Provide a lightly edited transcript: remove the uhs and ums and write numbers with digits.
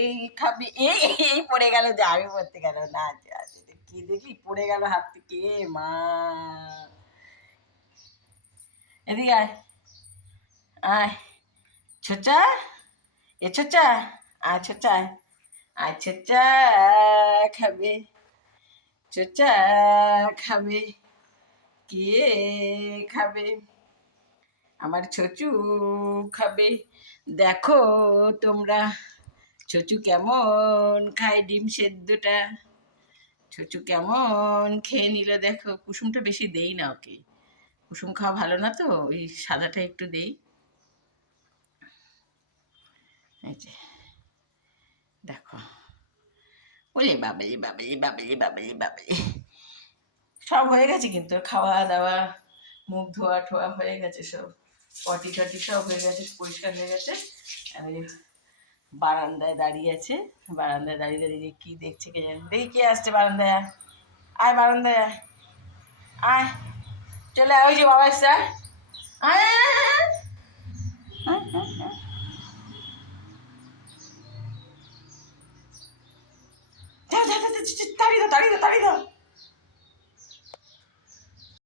এই খাবি, এই এই পড়ে গেল, যে আমি পড়তে গেল না, কি দেখলি পড়ে গেল হাত থেকে, মা এদিকে আয়, আয় ছোচা, এ ছোচা, আয় ছোচা, আয় ছোচা খাবে, ছোচা খাবে, কে খাবে, আমার ছচু খাবে। দেখো তোমরা ছচু কেমন খায় ডিম সেদ্ধটা, ছচু কেমন খেয়ে নিল। দেখো কুসুমটা বেশি দেই না ওকে, কুসুম খাওয়া ভালো না তো, ওই সাদাটা একটু দেই। এই যে দেখো, ওলে বাবালি বাবালি বাবালি বাবালি বাবালি, সব হয়ে গেছে কিন্তু খাওয়া দাওয়া, মুখ ধোয়া ঠোয়া হয়ে গেছে সব, পটি টটি সব হয়ে গেছে, পরিষ্কার হয়ে গেছে। আর ওই বারান্দায় দাঁড়িয়ে আছে, বারান্দায় দাঁড়িয়ে দাঁড়িয়ে কি দেখছে কে জানে। দেখি কে আসছে বারান্দায়, আয় বারান্দায় আয়, আয় চলে আয়, ওই যে বাবা এসছে, আয় আয় দাঁড়িয়ে দাও, দাঁড়িয়ে দাও, দাঁড়িয়ে দাও,